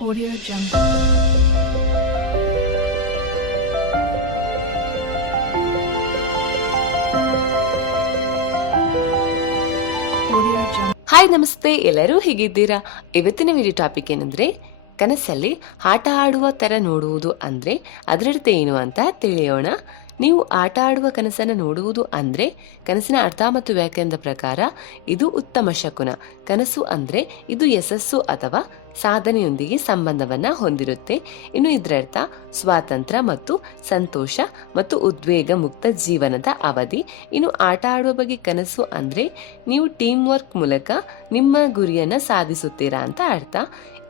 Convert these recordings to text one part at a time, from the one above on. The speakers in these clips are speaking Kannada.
Audio Jungle. ಹಾಯ್ ನಮಸ್ತೆ ಎಲ್ಲರೂ ಹೇಗಿದ್ದೀರಾ? ಇವತ್ತಿನ ವಿಡಿಯೋ ಟಾಪಿಕ್ ಏನಂದ್ರೆ, ಕನಸಲ್ಲಿ ಆಟ ಆಡುವ ತರ ನೋಡುವುದು ಅಂದ್ರೆ ಅದರರ್ಥ ಏನು ಅಂತ ತಿಳಿಯೋಣ. ನೀವು ಆಟ ಆಡುವ ಕನಸನ್ನು ನೋಡುವುದು ಅಂದ್ರೆ ಕನಸಿನ ಅರ್ಥ ಮತ್ತು ವ್ಯಾಖ್ಯಾನದ ಪ್ರಕಾರ ಇದು ಉತ್ತಮ ಶಕುನ. ಕನಸು ಅಂದ್ರೆ ಇದು ಯಶಸ್ಸು ಅಥವಾ ಸಾಧನೆಯೊಂದಿಗೆ ಸಂಬಂಧವನ್ನ ಹೊಂದಿರುತ್ತೆ. ಇನ್ನು ಇದರರ್ಥ ಸ್ವಾತಂತ್ರ್ಯ ಮತ್ತು ಸಂತೋಷ ಮತ್ತು ಉದ್ವೇಗ ಮುಕ್ತ ಜೀವನದ ಅವಧಿ. ಇನ್ನು ಆಟ ಆಡುವ ಬಗ್ಗೆ ಕನಸು ಅಂದ್ರೆ ನೀವು ಟೀಮ್ ವರ್ಕ್ ಮೂಲಕ ನಿಮ್ಮ ಗುರಿಯನ್ನ ಸಾಧಿಸುತ್ತೀರಾ ಅಂತ ಅರ್ಥ.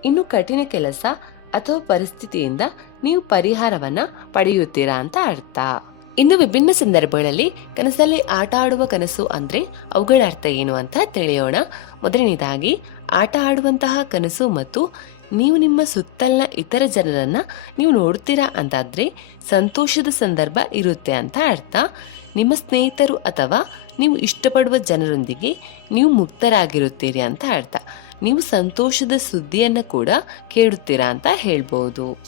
ಇನ್ನು ಕಠಿಣ ಕೆಲಸ ಅಥವಾ ಪರಿಸ್ಥಿತಿಯಿಂದ ನೀವು ಪರಿಹಾರವನ್ನ ಪಡೆಯುತ್ತೀರಾ ಅಂತ ಅರ್ಥ. ಇನ್ನು ವಿಭಿನ್ನ ಸಂದರ್ಭಗಳಲ್ಲಿ ಕನಸಲ್ಲಿ ಆಟ ಆಡುವ ಕನಸು ಅಂದ್ರೆ ಅವುಗಳ ಅರ್ಥ ಏನು ಅಂತ ತಿಳಿಯೋಣ. ಮೊದಲನೇದಾಗಿ, ಆಟ ಆಡುವಂತಹ ಕನಸು ಮತ್ತು ನೀವು ನಿಮ್ಮ ಸುತ್ತಲಿನ ಇತರ ಜನರನ್ನ ನೀವು ನೋಡ್ತೀರಾ ಅಂತಾದ್ರೆ ಸಂತೋಷದ ಸಂದರ್ಭ ಇರುತ್ತೆ ಅಂತ ಅರ್ಥ. ನಿಮ್ಮ ಸ್ನೇಹಿತರು ಅಥವಾ ನೀವು ಇಷ್ಟಪಡುವ ಜನರೊಂದಿಗೆ ನೀವು ಮುಕ್ತರಾಗಿರುತ್ತೀರಿ ಅಂತ ಅರ್ಥ. ನೀವು ಸಂತೋಷದ ಸುದ್ದಿಯನ್ನ ಕೂಡ ಕೇಳುತ್ತೀರಾ ಅಂತ ಹೇಳ್ಬೋದು.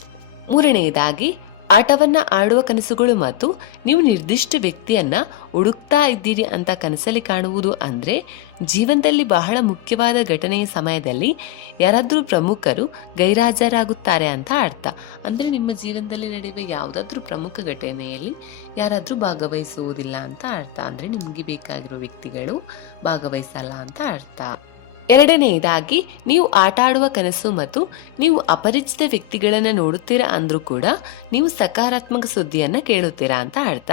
ಮೂರನೆಯದಾಗಿ ಆಟವನ್ನ ಆಡುವ ಕನಸುಗಳು ಮತ್ತು ನೀವು ನಿರ್ದಿಷ್ಟ ವ್ಯಕ್ತಿಯನ್ನ ಹುಡುಕ್ತಾ ಇದ್ದೀರಿ ಅಂತ ಕನಸಲ್ಲಿ ಕಾಣುವುದು ಅಂದ್ರೆ ಜೀವನದಲ್ಲಿ ಬಹಳ ಮುಖ್ಯವಾದ ಘಟನೆಯ ಸಮಯದಲ್ಲಿ ಯಾರಾದರೂ ಪ್ರಮುಖರು ಗೈರಾಜರಾಗುತ್ತಾರೆ ಅಂತ ಅರ್ಥ. ಅಂದ್ರೆ ನಿಮ್ಮ ಜೀವನದಲ್ಲಿ ನಡೆಯುವ ಯಾವುದಾದ್ರೂ ಪ್ರಮುಖ ಘಟನೆಯಲ್ಲಿ ಯಾರಾದರೂ ಭಾಗವಹಿಸುವುದಿಲ್ಲ ಅಂತ ಅರ್ಥ. ಅಂದ್ರೆ ನಿಮಗೆ ಬೇಕಾಗಿರೋ ವ್ಯಕ್ತಿಗಳು ಭಾಗವಹಿಸಲ್ಲ ಅಂತ ಅರ್ಥ. ಎರಡನೆಯದಾಗಿ ನೀವು ಆಟ ಆಡುವ ಕನಸು ಮತ್ತು ನೀವು ಅಪರಿಚಿತ ವ್ಯಕ್ತಿಗಳನ್ನು ನೋಡುತ್ತೀರಾ ಅಂದ್ರೂ ಕೂಡ ನೀವು ಸಕಾರಾತ್ಮಕ ಸುದ್ದಿಯನ್ನು ಕೇಳುತ್ತೀರಾ ಅಂತ ಅರ್ಥ.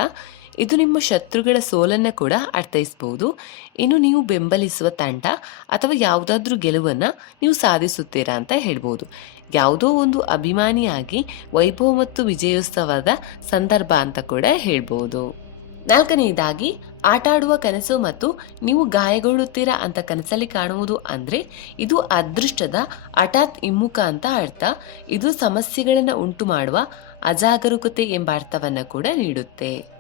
ಇದು ನಿಮ್ಮ ಶತ್ರುಗಳ ಸೋಲನ್ನ ಕೂಡ ಅರ್ಥೈಸಬಹುದು ಇನ್ನು ನೀವು ಬೆಂಬಲಿಸುವ ತಂಡ ಅಥವಾ ಯಾವುದಾದ್ರೂ ಗೆಲುವನ್ನ ನೀವು ಸಾಧಿಸುತ್ತೀರಾ ಅಂತ ಹೇಳ್ಬೋದು. ಯಾವುದೋ ಒಂದು ಅಭಿಮಾನಿಯಾಗಿ ವೈಭವ ಮತ್ತು ವಿಜಯೋತ್ಸವದ ಸಂದರ್ಭ ಅಂತ ಕೂಡ ಹೇಳ್ಬೋದು. ನಾಲ್ಕನೆಯದಾಗಿ ಆಟ ಆಡುವ ಕನಸು ಮತ್ತು ನೀವು ಗಾಯಗೊಳ್ಳುತ್ತೀರಾ ಅಂತ ಕನಸಲ್ಲಿ ಕಾಣುವುದು ಅಂದ್ರೆ, ಇದು ಅದೃಷ್ಟದ ಹಠಾತ್ ಇಮ್ಮುಖ ಅಂತ ಅರ್ಥ. ಇದು ಸಮಸ್ಯೆಗಳನ್ನು ಉಂಟು ಮಾಡುವ ಅಜಾಗರೂಕತೆ ಎಂಬ ಅರ್ಥವನ್ನ ಕೂಡ ನೀಡುತ್ತೆ.